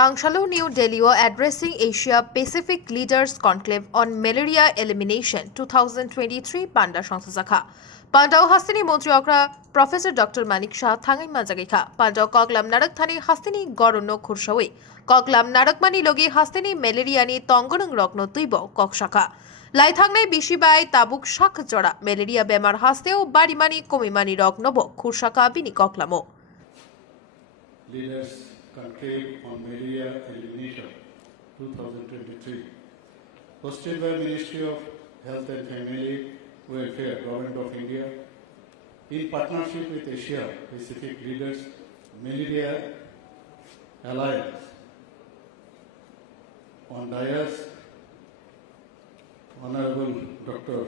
Tangshalo New Delhi were addressing Asia Pacific Leaders Conclave on Malaria Elimination 2023 Panda Saha. Panda Hastini Montri Okra Professor Dr. Manik Shah Thangai Mazagika Panda Koklam Narak Thani Hastini Gorono Kurshawi Koklam Narakmani Logi Hastini Malaria ni Tongonang Rokno Tuibo Kokshaka লাই থাকলে বেশি by তাবুক শাক জড়া malaria বেমার হাসতেও বাড়িমানি কমিমানি rock নব খুরসাকা বিনি ককলামো Leaders Conclave on Malaria Elimination 2023 hosted by Ministry of Health and Family Welfare, Government of India in partnership with Asia Pacific Leaders Malaria Alliance. On dais, Honorable Dr.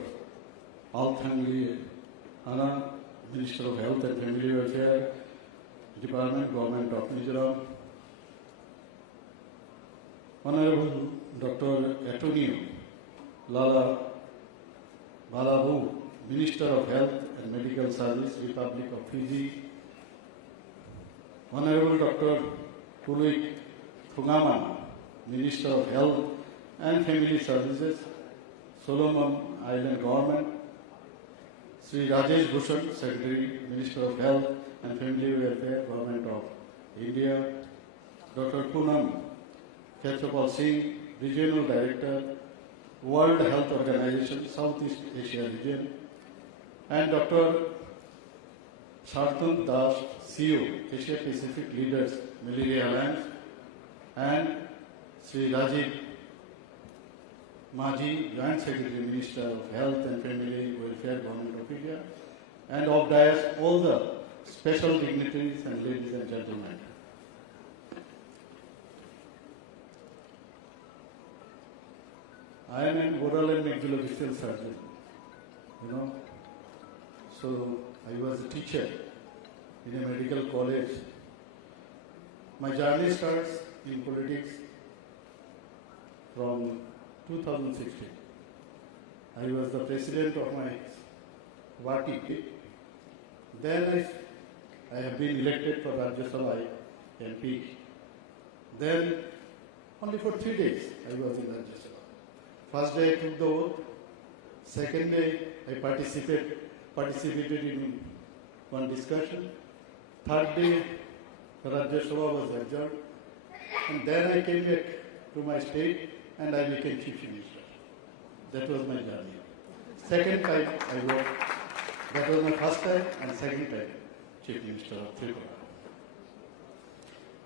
Althangli Anand, Minister of Health and Family Welfare, Department, Government of Mizoram, Honorable Dr. Antonio Lala Balabu, Minister of Health and Medical Service, Republic of Fiji, Honorable Dr. Khumpui Minister of Health and Family Services, Solomon Island Government, Sri Rajesh Bhushan, Secretary, Minister of Health and Family Welfare, Government of India, Dr. Poonam Khetapal Singh, Regional Director, World Health Organization, Southeast Asia Region, and Dr. Shartun Das, CEO, Asia Pacific Leaders Malaria Alliance, and Sri Rajiv Maji, Joint Secretary, Minister of Health and Family Welfare, Government of India, and of dais all the special dignitaries and ladies and gentlemen. I am an oral and maxillofacial surgeon, so I was a teacher in a medical college. My journey starts in politics from 2016. I was the president of my party. Then I have been elected for Rajya Sabha MP. Then only for 3 days I was in Rajya Sabha. First day I took the oath. Second day I participated in one discussion. Third day Rajya Sabha was adjourned. And then I came back to my state and I became Chief Minister. That was my journey. Second time I worked. That was my first time and second time Chief Minister of Tripura.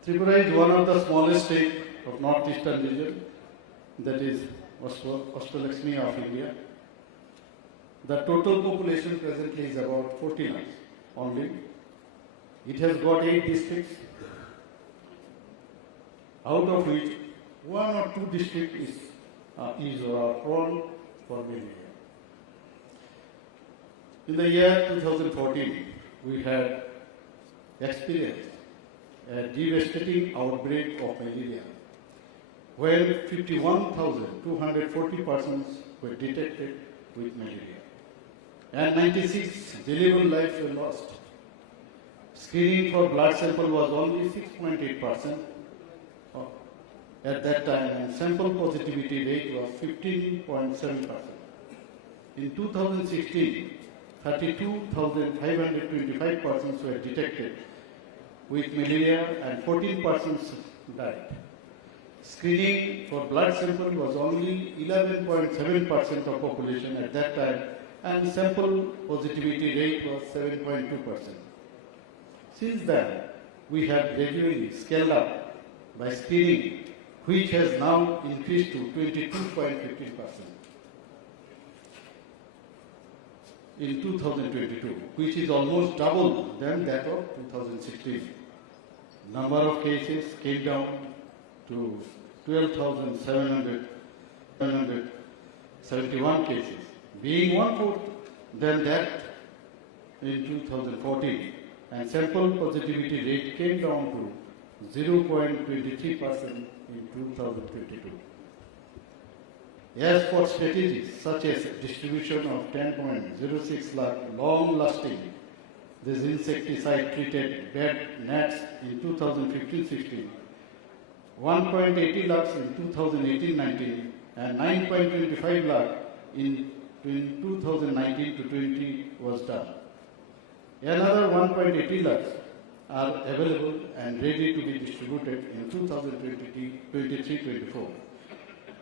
Tripura is one of the smallest states of northeastern region, that is Ostolakshmi of India. The total population presently is about 40 lakhs only. It has got 8 districts, out of which 1 or 2 districts is prone for malaria. In the year 2014, we had experienced a devastating outbreak of malaria, where 51,240 persons were detected with malaria, and 96 valuable lives were lost. Screening for blood sample was only 6.8% at that time, and sample positivity rate was 15.7%. In 2016, 32,525 persons were detected with malaria and 14 persons died. Screening for blood sample was only 11.7% of population at that time, and sample positivity rate was 7.2%. Since then, we have gradually scaled up by screening, which has now increased to 22.15% in 2022, which is almost double than that of 2016. Number of cases came down to 12,771 cases, being 1/4 than that in 2014, and sample positivity rate came down to 0.23% in 2022. As for strategies such as distribution of 10.06 lakh long-lasting This insecticide treated bed nets in 2015-16 1.80 lakhs in 2018-19 and 9.25 lakh in 2019 to 20 was done. Another 1.80 lakhs are available and ready to be distributed in 2023-24.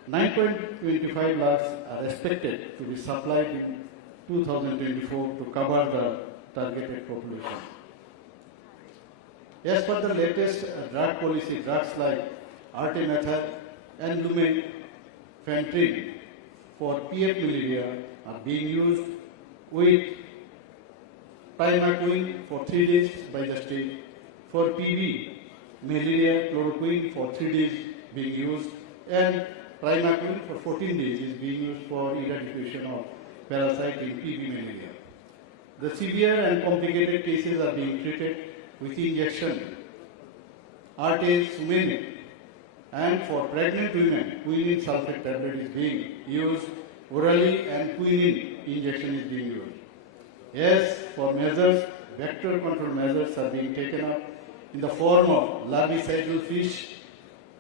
9.25 lakhs are expected to be supplied in 2024 to cover the targeted population. As per the latest drug policy, drugs like artemether and lumefantrine for PF malaria are being used with primaquine for 3 days by the state. For PV malaria, chloroquine for 3 days being used, and primaquine for 14 days is being used for eradication of parasite in PV malaria. The severe and complicated cases are being treated with injection, artesunate, and for pregnant women, quinine sulfate tablet is being used orally and quinine injection is being used. Yes, for measures, vector control measures are being taken up in the form of larvicidal fish,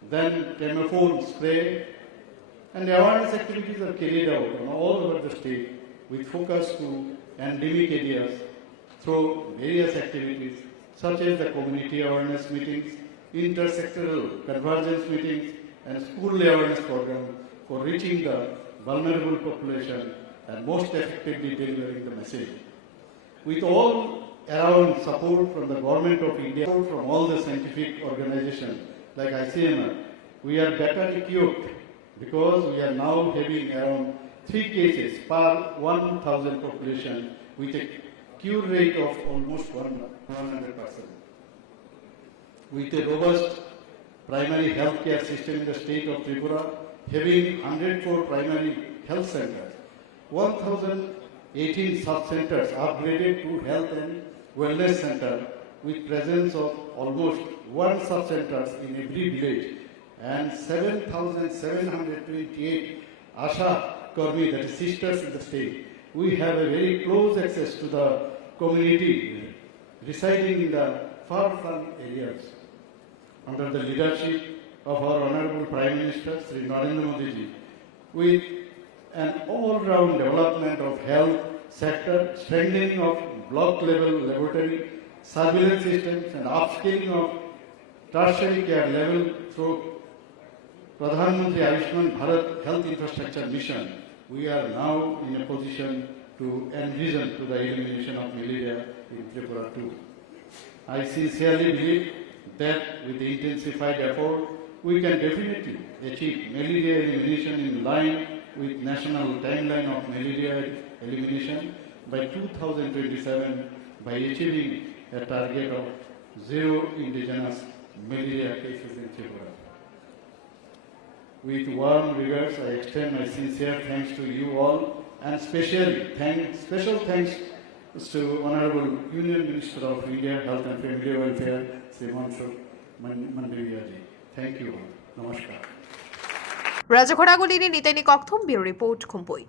then Temophone spray, and awareness activities are carried out all over the state with focus to endemic areas through various activities such as the community awareness meetings, intersectoral convergence meetings, and school awareness programs for reaching the vulnerable population and most effectively delivering the message. With all around support from the Government of India, from all the scientific organizations like ICMR, we are better equipped because we are now having around 3 cases per 1,000 population with a cure rate of almost 100%. With a robust primary health care system in the state of Tripura, having 104 primary health centers, 1,018 sub-centers upgraded to health and wellness center with presence of almost 1 sub-centers in every village, and 7,728 Asha Karmi, that is sisters in the state. We have a very close access to the community residing in the far-flung areas. Under the leadership of our Honorable Prime Minister, Sri Narendra Modi ji, with an all-round development of health sector, strengthening of block-level laboratory, surveillance systems, and upscaling of tertiary care level through Pradhan Mantri Ayushman Bharat Health Infrastructure Mission, we are now in a position to envision to the elimination of malaria in Tripura too. I sincerely believe that with the intensified effort, we can definitely achieve malaria elimination in line with national timeline of malaria elimination by 2027 by achieving a target of 0 indigenous malaria cases in Tripura. With warm regards, I extend my sincere thanks to you all, and special thanks to Honorable Union Minister of India, Health and Family Welfare, Sri Mansukh Mandaviya ji. Thank you all. Namaskar. রাজাখোড়াগুলিনী নিতেনি ককথম bureau report খুম্পুই।